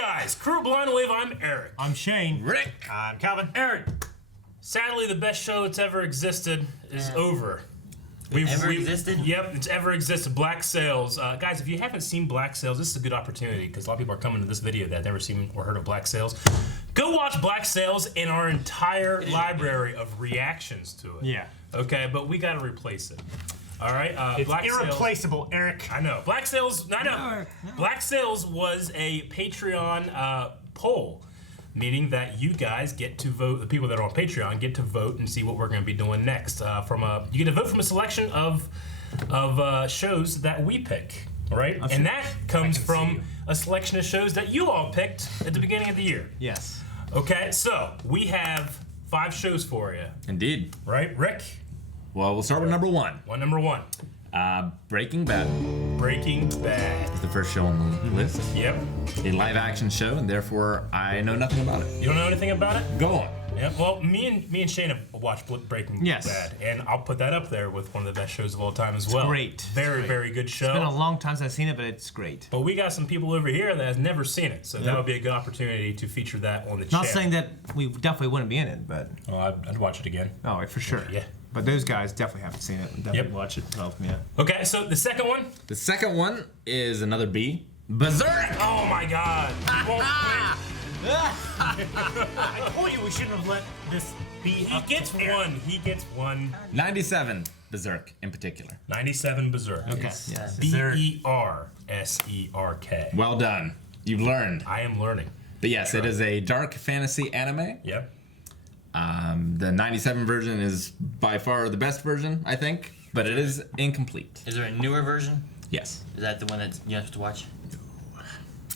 guys, Crew Blind Wave, I'm Eric. I'm Shane. Rick. I'm Calvin. Aaron, sadly the best show that's ever existed is over. Existed? Yep, it's ever existed. Black Sails. Guys, if you haven't seen Black Sails, this is a good opportunity because a lot of people are coming to this video that have never seen or heard of Black Sails. Go watch Black Sails in our entire library of reactions to it. Yeah. Okay, but we got to replace it. All right, It's Black irreplaceable, Sails, Eric. I know. Black Sails. I know. No. Black Sails was a Patreon poll, meaning that you guys get to vote. The people that are on Patreon get to vote and see what we're going to be doing next. You get to vote from a selection of shows that we pick. Right, and that comes from a selection of shows that you all picked at the beginning of the year. Yes. Okay, so we have 5 shows for you. Indeed. Right, Rick? Well, we'll start with number 1. Number one. Breaking Bad Breaking Bad. is the first show on the list. Yep. A live-action show, and therefore I know nothing about it. You don't know anything about it? Go on. Yeah. Well, me and Shane have watched Breaking Bad, and I'll put that up there with one of the best shows of all time as well. Great. Very good show. It's been a long time since I've seen it, but it's great. But we got some people over here that has never seen it, so that would be a good opportunity to feature that on the channel. Not saying that we definitely wouldn't be in it, but Oh, I'd watch it again. oh, for sure. Yeah. But those guys definitely haven't seen it. Definitely watch it. Oh, yeah. Okay, so the second one. The second one is another B. Berserk! Oh my God! You won't win. I told you we shouldn't have let this be. He gets one. He gets one. 97 Berserk in particular. 97 Berserk. Okay. Yes. Yes. Berserk. Well done. You've learned. I am learning. But yes, it is a dark fantasy anime. Yep. The 97 version is by far the best version, I think, but it is incomplete. Is there a newer version? Yes. Is that the one that you're not supposed to watch?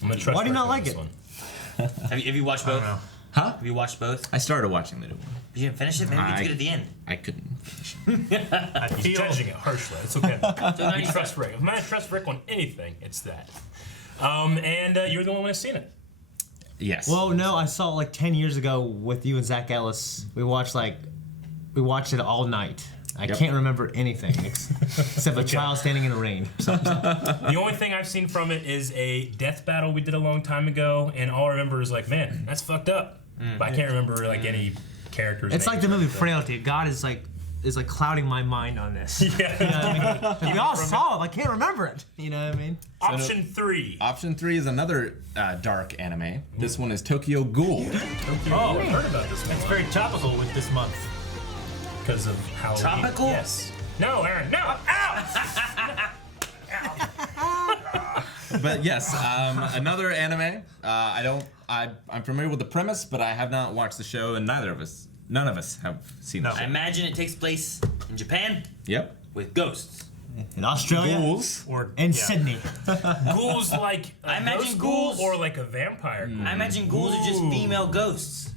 I'm gonna trust Why do you Rick not on like this it? one. Have you watched both? Huh? Have you watched both? I started watching the new one. You didn't finish it? Maybe you get to the end. I couldn't finish it. He's judging it harshly. It's okay. So now We you trust Rick. If I trust Rick on anything, it's that. And you're the only one who's seen it. Yes. Well, no, I saw it like 10 years ago with you and Zach Ellis. We watched it all night. I can't remember anything except a child standing in the rain. The only thing I've seen from it is a death battle we did a long time ago, and all I remember is like, man, that's fucked up. But I can't remember like any characters. It's like the names movie or anything. Frailty. God is like clouding my mind on this. Yeah. You know what I mean? We all saw it. I can't remember it. You know what I mean? Option 3. Option 3 is another dark anime. This one is Tokyo Ghoul. Oh, I've heard about this one. It's very topical with this month. Because of how Tropical? Yes. No, Aaron. No. Ow! But yes, another anime. I'm familiar with the premise, but I have not watched the show, and none of us have seen the I show. imagine it takes place in Japan Yep. with ghosts. In Australia Ghouls. and Sydney. Ghouls like a I imagine ghost ghoul ghouls- or like a vampire ghoul. I imagine ghouls are just Ooh. female ghosts.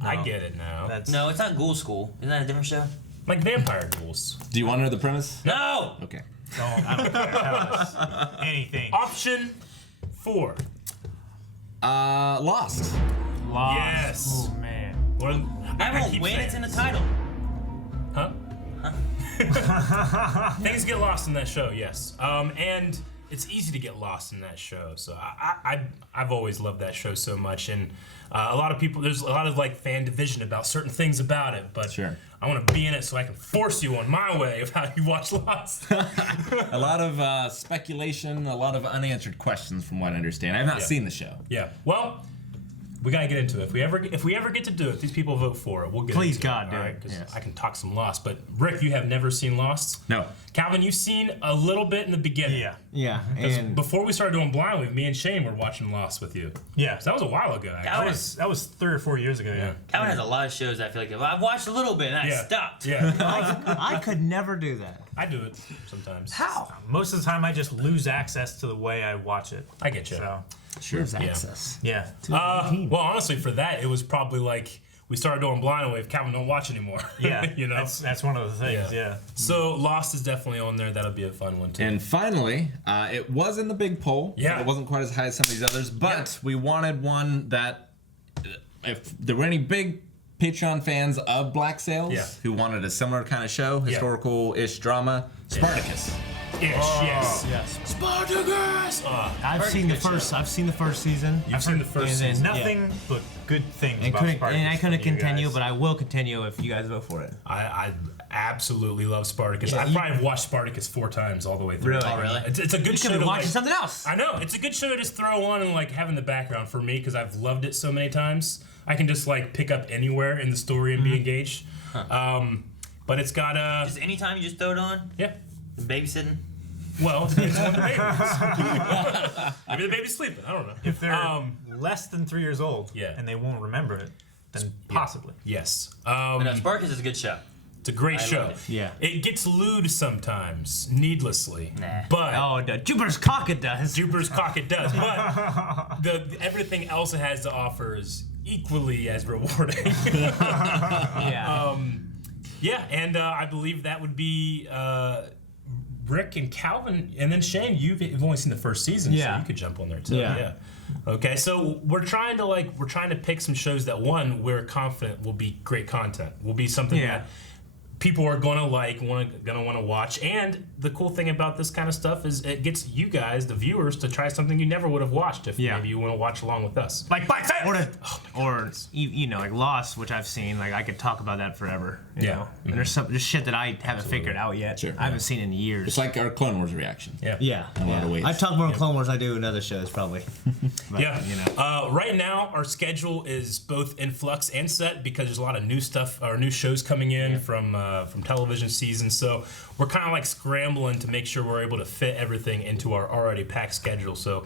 I get it now. That's No, it's not Ghoul School. Isn't that a different show? Like vampire ghouls. Do you want to know the premise? No! Okay. I don't care. Tell us anything. Option 4. Lost. Lost. Yes. Oh man. What, I won't keep win, saying it's in the this. title. Huh? Things get lost in that show, yes. And it's easy to get lost in that show. So I've always loved that show so much, and a lot of people, there's a lot of like fan division about certain things about it. But Sure. I want to be in it so I can force you on my way of how you watch Lost. A lot of speculation, a lot of unanswered questions, from what I understand. I've not seen the show. Yeah. Well, we gotta get into it. If we ever get to do it, these people vote for it. We'll get Please, into God, it. do all it. right? 'Cause Yes. I can talk some Lost, but Rick, you have never seen Lost. No. Calvin, you've seen a little bit in the beginning. Yeah. Yeah. 'Cause And before we started doing Blind Wave, me and Shane were watching Lost with you. Yeah. So that was a while ago. Actually. That was 3 or 4 years ago. Yeah. Calvin has a lot of shows that I feel like I've watched a little bit and I Yeah. stopped. Yeah. I could never do that. I do it sometimes. How? Most of the time, I just lose access to the way I watch it. I get you. So Sure. There's access. yeah. Well, honestly, for that, it was probably like we started doing Blind Wave. Calvin don't watch anymore. Yeah. You know. That's one of the things. Yeah. Yeah. So Lost is definitely on there. That'll be a fun one too. And finally, it was in the big poll. Yeah. It wasn't quite as high as some of these others, but we wanted one that, if there were any big Patreon fans of Black Sails Yeah. who wanted a similar kind of show, historical-ish drama, Spartacus. Yes. Yes. Spartacus. I've seen the first season. You've seen the first and season. then- Nothing but good things And about Spartacus. I couldn't from you continue, guys. but I will continue if you guys vote for it. I absolutely love Spartacus. Yeah, I probably have watched Spartacus 4 times all the way through. Really? Oh, really? It's a good You show could be to watching like, something else. I know it's a good show to just throw on and like have in the background for me because I've loved it so many times. I can just like pick up anywhere in the story and be engaged. But it's got a Just anytime you just throw it on, yeah. babysitting. Well, it depends on the baby is. Maybe the baby's sleeping. I don't know. If they're less than 3 years old Yeah. and they won't remember it, then possibly. Yes. But no, Spartacus is a good show. It's a great I show. love it. Yeah. It gets lewd sometimes, needlessly. Nah. But Oh, Jupiter's cock it does. Jupiter's cock it does. But everything else it has to offer is equally as rewarding. Yeah. Yeah, and I believe that would be Rick and Calvin, and then Shane. You've only seen the first season, so Yeah. you could jump on there too. Yeah. Okay, so we're trying to pick some shows that we're confident will be great content. Will be something Yeah. that people are gonna gonna want to watch. And the cool thing about this kind of stuff is it gets you guys, the viewers, to try something you never would have watched if Yeah. maybe you want to watch along with us. Like Black Sabbath! or you know, like Lost, which I've seen. Like I could talk about that forever. You Yeah. know? And there's shit that I haven't figured out yet. Sure. I haven't seen in years. It's like our Clone Wars reaction. Yeah. Yeah. In a lot of ways. I talk more on Clone Wars than I do in other shows, probably. But, Yeah. You know. Right now, our schedule is both in flux and set because there's a lot of new stuff or new shows coming in from television seasons. So we're kind of like scrambling to make sure we're able to fit everything into our already packed schedule. So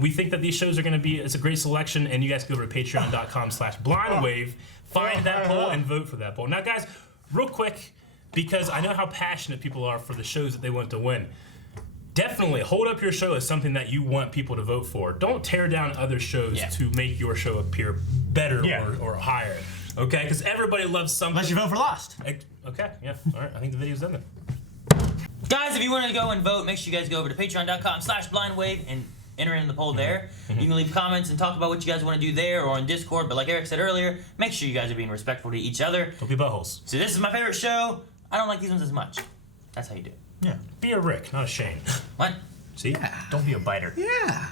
we think that these shows are going to be it's a great selection, and you guys can go over to patreon.com/blindwave, find that poll and vote for that poll. Now, guys, real quick, because I know how passionate people are for the shows that they want to win. Definitely hold up your show as something that you want people to vote for. Don't tear down other shows Yeah. to make your show appear better Yeah. or higher. Okay? Because everybody loves something. Unless you vote for Lost. Okay, yeah. All right, I think the video's done then. Guys, if you want to go and vote, make sure you guys go over to patreon.com/blindwave and enter in the poll there. You can leave comments and talk about what you guys want to do there or on Discord. But like Eric said earlier, make sure you guys are being respectful to each other. Don't be buttholes. So this is my favorite show. I don't like these ones as much. That's how you do it. Yeah. Be a Rick, not a Shane. What? See? Don't be a biter. Yeah.